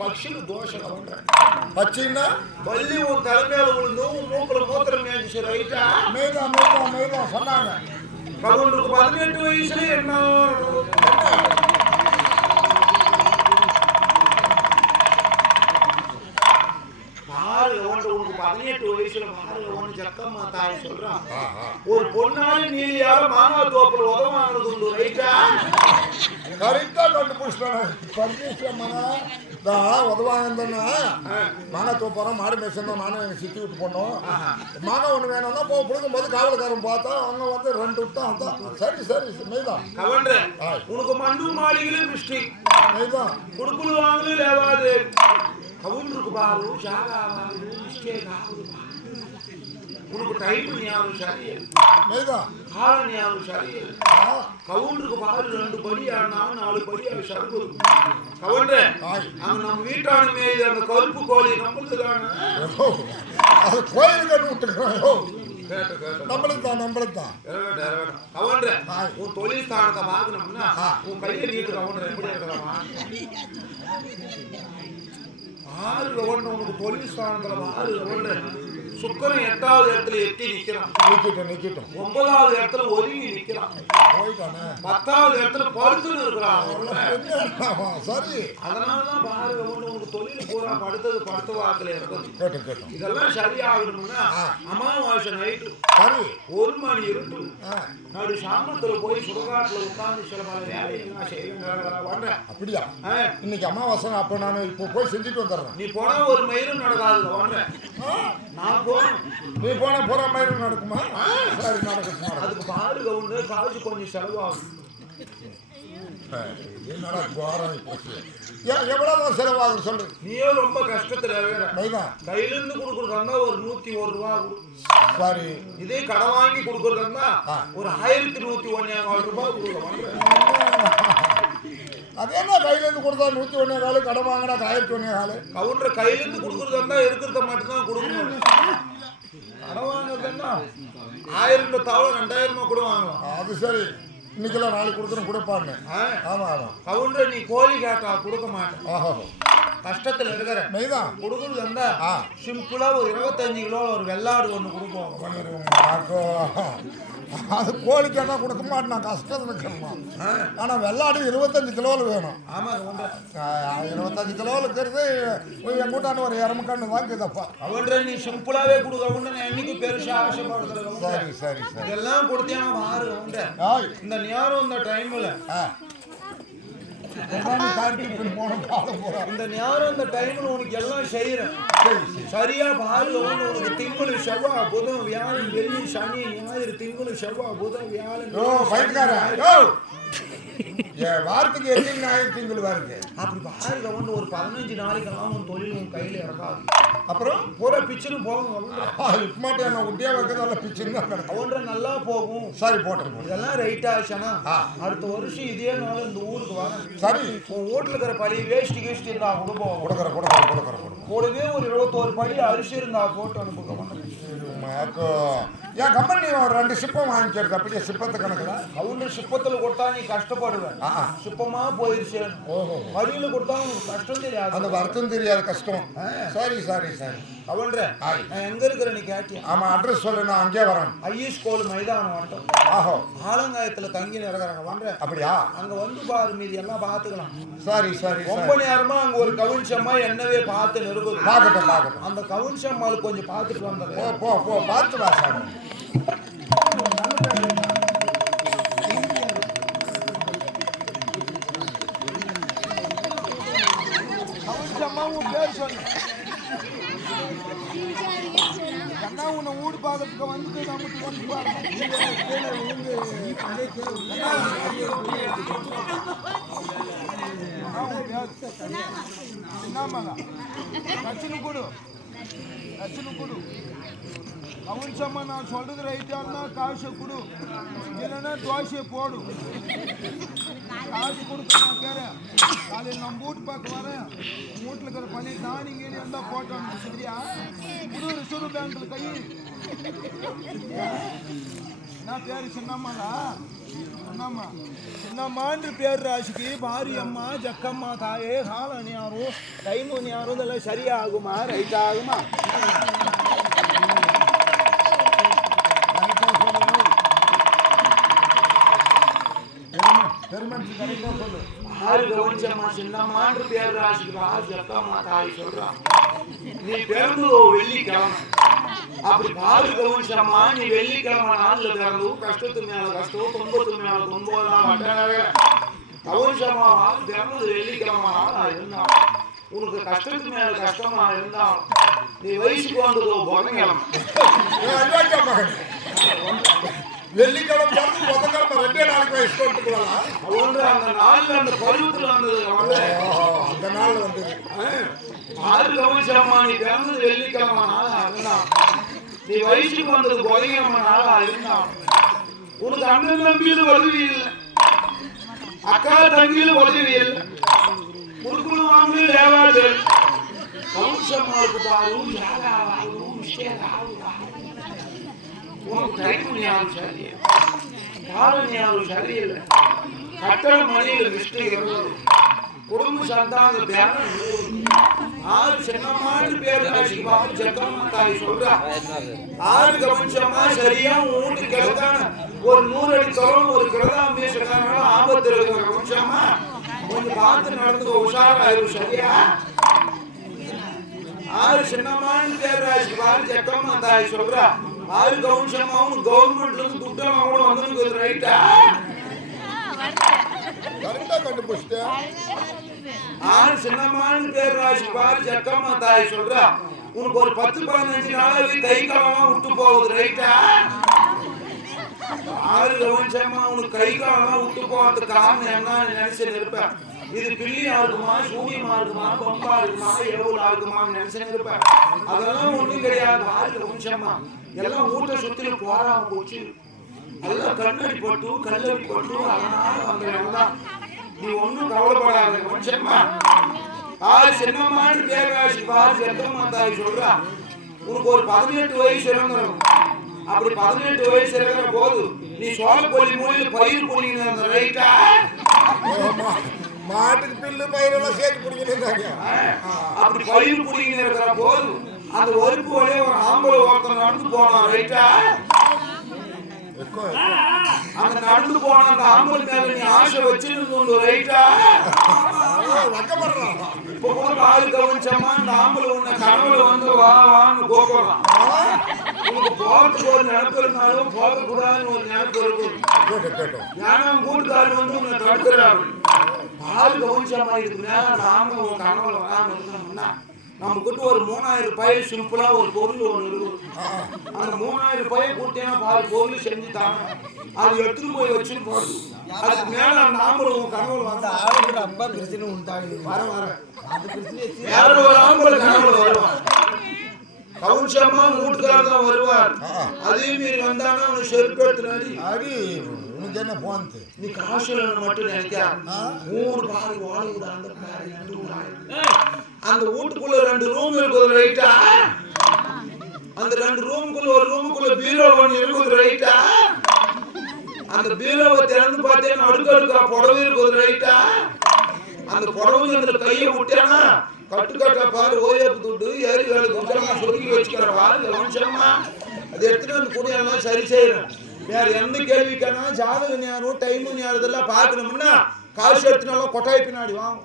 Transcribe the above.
పక్షులు దోషం పచ్చిన్నా మళ్ళీ తలమేల నువ్వు మూకలు మూత్రం మేసి రైట మీద మీద మీద சொன்னாங்க கவுண்டருக்கு 18 வயசுல என்ன உனக்கு 18 வயசுல மாறுல ஒண்ணு ஜக்கம்மா தாய் சொல்றான் ஒரு பொண்ணால நீலியால மாமா தோப்புல உதவானது உண்டு ரைட்டா கரெக்டா கண்டுபிடிச்சானே பர்மிஷன் மனா தான் உதவாங்கன்னு மானா தோப்புறோம் மாடு மேய்ச்சணும் நானும் எங்க சித்தி விட்டு போனோம் மானா ஒண்ணு வேணும்னா போ கொடுக்கும்போது காவல்காரன் பார்த்தா அவங்க வந்து 2 விட்டான் சரி சரி மெய்தான் கவண்டே உனக்கு மண்டு மாளிகையில மிஸ்டி மெய்தான் குடுக்குள் வாங்கல லேவாது கவுண்டருக்கு பாரு ஷாகா வாங்கு மிஸ்டேக் ஆகுது உனக்கு டைம் ஞாபகம் சரி மெய்தான் கால ஞாபகம் சரி கவுண்டருக்கு பாரு 2 படி ஆனா 4 படி சர்வு கவுண்டே அங்க நம்ம வீட்டான மேல அந்த கருப்பு கோழி நம்மளுக்கு தான அது கோயில் கட்டி விட்டுறானோ நம்மளுக்கு தான் கவுண்டே உன் தொழில் ஸ்தானத்தை வாங்கணும்னா உன் கையில நீட்டு கவுண்டர் எப்படி இருக்கலாமா ஆறு உனக்கு தொழில் ஸ்தானத்துல 6 சுக்கரன் 8வது இடத்துல எட்டி நிக்கிறான் நிக்கட்டும் 9வது இடத்துல ஒதுங்கி நிக்கிறான் 10வது இடத்துல படுத்துன்னு இருக்கிறான் சரி அதனாலதான் பாருங்க உனக்கு தொழில் பூரா படுத்தது 10 வாக்குல இருக்குது இதெல்லாம் சரியாகணும்னா அமாவாசை நைட்டு சரி 1 மணி இருட்டு நடு சாமத்துல போய் சுடுகாட்டுல உட்கார்ந்து சில பல வேலையெல்லாம் செய்யணும் அப்படியா இன்னைக்கு அமாவாசை அப்ப நான் இப்போ போய் செஞ்சுட்டு வந்துடுறேன் நீ போனா ஒரு மயிலும் நடக்காது நான் நீ போன போற மயிலும் நடக்குமா சரி நடக்கும் அதுக்கு பாரு கவுண்டு காசு கொஞ்சம் செலவாகும் என்னடா கோரம் எவ்வளவு செலவாகும் சொல்லு நீயே ரொம்ப கஷ்டத்துல கையில இருந்து கொடுக்குறதா ஒரு 101 ரூபா சரி இதே கடை வாங்கி கொடுக்குறதா ஒரு 1101 ரூபாய் கொடுக்கலாம் அது என்ன கையில இருந்து கொடுத்தா 101 கடை வாங்கினா 1101 கவுண்டர் கையில இருந்து கொடுக்குறதா இருக்கிறத மட்டும் தான் கொடுக்கணும் கடை வாங்குறதுன்னா 1000 தவிர 2000 கூட வாங்கலாம் அது சரி இன்னைக்கெல்லாம் நாளைக்கு கொடுக்குறேன் கொடுப்பாங்க ஆமா ஆமா கவுண்டர் நீ கோழி கேட்டா கொடுக்க மாட்டேன் கஷ்டத்துல இருக்கிற மெய்தான் கொடுக்குறது வந்தா சிம்பிளா ஒரு 25 கிலோ ஒரு வெள்ளாடு ஒண்ணு கொடுப்போம் பண்ணிடுவோம் அது கோழிக்கானா கொடுக்க மாட்டேன் நான் கஷ்டத்துல இருக்கணுமா ஆனா வெள்ளாடு 25 கிலோல வேணும் ஆமா 25 கிலோல இருக்கிறது என் கூட்டான ஒரு எரமக்கண்ணு வாங்கிதப்பா அவன்ற நீ சிம்பிளாவே கொடுக்க என்னைக்கு பெருசா ஆசைப்படுறது சரி சரி சரி இதெல்லாம் கொடுத்தேன்னா மாறு இந்த நேரம் இந்த டைம்ல இந்த நேரம் இந்த டைம்ல உனக்கு எல்லாம் செய்யறேன் சரியா பாரு உனக்கு திங்கள் செவ்வாய் புதன் வியாழன் வெள்ளி சனி ஞாயிறு திங்கள் செவ்வாய் புதன் வியாழன் வாரத்துக்கு எத்தனை நாளைக்கு திங்கள் வருது அப்படி பாருங்க ஒன்று ஒரு 15 நாளைக்கெல்லாம் உன் தொழில் உன் கையில இறக்காது அப்புறம் பூரா பிச்சுன்னு போகும் இப்ப மாட்டேன் நான் உட்டியா வைக்கிறதால பிச்சுன்னு அவன்ற நல்லா போகும் சரி போட்டேன் இதெல்லாம் ரைட் ஆச்சுன்னா அடுத்த வருஷம் இதே நாள் இந்த ஊருக்கு வரேன் சரி உன் வீட்டுல இருக்கிற பழி வேஷ்டி கேஷ்டி இருந்தா கொடுப்போம் கொடுக்குறேன் கூடவே ஒரு 21 பழி அரிசி இருந்தா போட்டு அனுப்புங்க என் கம்பெனி 2 சிப்பம் வாங்கிக்கிறது அப்படியே சிப்பத்து கணக்குல அவங்க சிப்பத்துல கொடுத்தா நீ கஷ்டப்படுவேன் சிப்பமா போயிருச்சு வழியில கொடுத்தா உனக்கு கஷ்டம் தெரியாது அந்த வருத்தம் தெரியாது கஷ்டம் சரி சரி சரி அவன்ற நான் எங்க இருக்கிற நீ கேட்டியா ஆமா அட்ரஸ் சொல்லு நான் அங்கே வரேன் ஐஎஸ் கோல் மைதானம் வந்துட்டோம் ஆஹோ ஆலங்காயத்துல தங்கி நடக்கிறாங்க வந்த அப்படியா அங்க வந்து பாரு மீதி எல்லாம் பாத்துக்கலாம் சரி சரி ரொம்ப நேரமா அங்க ஒரு கவுன்சம்மா என்னவே பார்த்து நிறுவுது பாக்கட்டும் அந்த கவுன்சம்மாளுக்கு கொஞ்சம் பார்த்துட்டு வந்தது போ போ பார்த்து வா சார் கவுன்சம்மாவும் பேர் சொன்ன கண்ணா உன்னை ஊடு பார்க்கறதுக்கு வந்து நமக்கு வந்து என்னமாங்க கட்சினு கொடு கவுன்சம்மா நான் சொல்றது ரைட்டானா காசை கொடு இல்லைன்னா தோசையை போடு காசு கொடுத்து நான் கேறேன் காலையில் நம்ம வீட்டு பார்க்க வரேன் வீட்டில் இருக்கிற பணி தானிங்க இருந்தால் போட்டோம் சரியா புது ரிசர்வ் பேங்க்ல கை நான் பேரு சின்னம்மாடா. சின்னம்மா சின்னம்மான்ற பேர் ராசிக்கு பாரியம்மா ஜக்கம்மா தாயே காலம் யாரும் டைமு யாரும் இதெல்லாம் சரியாகுமா ரைட் ஆகுமா? சின்னம்மான்ற பேர் ராசிக்கு ஜக்கம்மா தாய் சொல்றான். நீ பிறந்து வெள்ளிக்கிழமை அப்படி பாரு கவனிச்சம்மா. நீ வெள்ளிக்கிழமை நாள்ல பிறந்து கஷ்டத்து மேல கஷ்டம் துன்பத்து மேல துன்பம் கவனிச்சம்மா பிறந்தது வெள்ளிக்கிழமை நாளா இருந்தான். உனக்கு கஷ்டத்து மேல கஷ்டமா இருந்தான். நீ வயசுக்கு வந்ததோ புதன்கிழமை. வெள்ளிக்கிழமை ரெண்டே நாளைக்கு வயசு அந்த நாள்ல அந்த பருவத்துல வந்தது. அந்த நாள் வந்தது ஆறு கவனிச்சம்மா. நீ பிறந்தது வெள்ளிக்கிழமை நாளா இருந்தான். நீ வயசுக்கு வந்தது புதன்கிழமை நாளா இருந்தான். உனக்கு அண்ணன் தம்பியில உதவி இல்லை, அக்கா தங்கியில உதவி இல்லை, குறுக்குழு வாங்கி வேவாது. கவனிச்சம்மாவுக்கு பாரும் உனக்கு டைம் ஞாபகம் சரியில்லை, காலம் ஞாபகம் சரியில்லை, கட்டட மணியில் மிஸ்டேக் இருந்தது, குடும்ப சந்தான தியானம். ஆறு சின்னம்மான்னு பேர் ஜக்கம்மா தாய் சொல்றா. ஆறு கவனிச்சம்மா சரியா ஊட்டு கிடக்கான ஒரு 100 அடி தோறும் ஒரு கிரதாம் பேசுறதுனால ஆபத்து இருக்கிற கவனிச்சம்மா கொஞ்சம் பார்த்து நடந்து உஷாராயிரும் சரியா? ஆறு சின்னம்மான்னு பேர் ஜக்கம்மா தாய் சொல்றா. ஆறு கவனிச்சம்மாவும் கவர்மெண்ட்ல இருந்து துட்டெல்லாம் கூட வந்து ரைட்டா கண்டுபிடிச்சிட்டேன். ஆறு சின்னம்மான்னு பேர் ராசி பாரு ஜக்கம்மா தாய் சொல்றா. உனக்கு ஒரு 10-15 நாளாவே கை காலெல்லாம் விட்டு போகுது ரைட்டா? ஆறு கவனிச்சம்மா உனக்கு கை காலெல்லாம் விட்டு போகிறதுக்கு காரணம் என்ன நினைச்சுன்னு இருப்பேன். இது பிள்ளையா இருக்குமா, சூனியமா இருக்குமா, பம்பா இருக்குமா, எவ்வளவு இருக்குமான்னு நினைச்சுன்னு இருப்பேன். அதெல்லாம் ஒண்ணும் கிடையாது. ஆறு கவனிச்சம்மா எல்லாம் ஊட்ட சுத்திலும் போறாம போச்சு. எல்லாம் கண்ணடி போட்டு கல்லடி போட்டு அதனால வந்தவன். நீ ஒன்னும் கவலைப்படாத கவனிச்சம்மா. ஆறு சின்னம்மான்னு பேர் ராசி பாரு ஜக்கம்மா தாய் சொல்றா. உனக்கு ஒரு 18 வயசு இறந்துடும். அப்படி 18 வயசு இருக்கிற போது நீ சோழப்பள்ளி மூலையில் பயிர் புடிங்க ரைட்டா? மாட்டுக்கு பில்லு பயிரெல்லாம் சேர்த்து பிடிக்கிறாங்க. அப்படி பயிர் புடிங்க இருக்கிற போது அந்த ஒருப்பு வழியே ஒரு ஆம்பளை ஒருத்தன் நடந்து போனான் ரைட்டா? அந்த நடந்து போன அந்த ஆம்பளை மேல நீ ஆசை வச்சிருந்து ரைட்டா? இப்ப கூட ஆளு கவனிச்சம்மா அந்த ஆம்பளை உன்னை கனவுல வந்து வா வான்னு கூப்பிடுறான். உனக்கு போறதுக்கு ஒரு நினைப்பு இருந்தாலும் போகக்கூடாதுன்னு ஒரு நினைப்பு இருக்கும். ஏன்னா கூட்டுக்காரர் வந்து உன்னை தடுக்கிறாரு. ஆளு கவனிச்சம்மா இதுக்கு மேல அந்த ஆம்பளை உன் கனவுல வராம இருக்கணும்னா நம்ம கிட்ட ஒரு 3000 ரூபாய் சிம்பிளா ஒரு பொருள் ஒண்ணு இருக்கும். அந்த 3000 ரூபாய் கூட்டினா பாரு பொருள் செஞ்சு தாங்க. அது எடுத்துட்டு போய் வச்சுன்னு போறது. அதுக்கு மேல அந்த ஆம்பளை உன் கனவுல வந்து ஆளுக்கு அப்பா பிரச்சனை உண்டாகுது. வர அது பிரச்சனை யாரோ ஒரு ஆம்பளை கனவுல வருவான். கவுன்சம்மா வீட்டுக்காரர் தான் வருவார். அதே மீறி வந்தானா அவனுக்கு செருப்பு எடுத்துனாடி அடி உனக்கு என்ன போனது. நீ காசுல மட்டும் நினைக்கா ஊர் பாரு ஓடுது. அந்த வீட்டுக்குள்ள 2 ரூம் இருக்குது ரைட்டா? அந்த 2 ரூமுக்குள்ள ஒரு ரூமுக்குள்ள பீரோ ஒன்று இருக்குது ரைட்டா? அந்த பீரோவை திறந்து பார்த்தேன்னா அடுக்கடுக்கா புடவை இருக்குது ரைட்டா? அந்த புடவை அந்த கையை விட்டேன்னா கட்டுக்கட்டா பாரு ஓயப்பு துட்டு ஏறி வேலை கொஞ்சம் சொருக்கி வச்சுக்கிற பாரு கவனிச்சம்மா. அது எடுத்துட்டு வந்து குடியெல்லாம் சரி செய்யறேன். வேற எந்த கேள்விக்கான ஜாதக ஞானம் டைமு ஞானம் இதெல்லாம் பார்க்கணும்னா காசு எடுத்துனாலும் கொட்டாய் பின்னாடி வாங்க.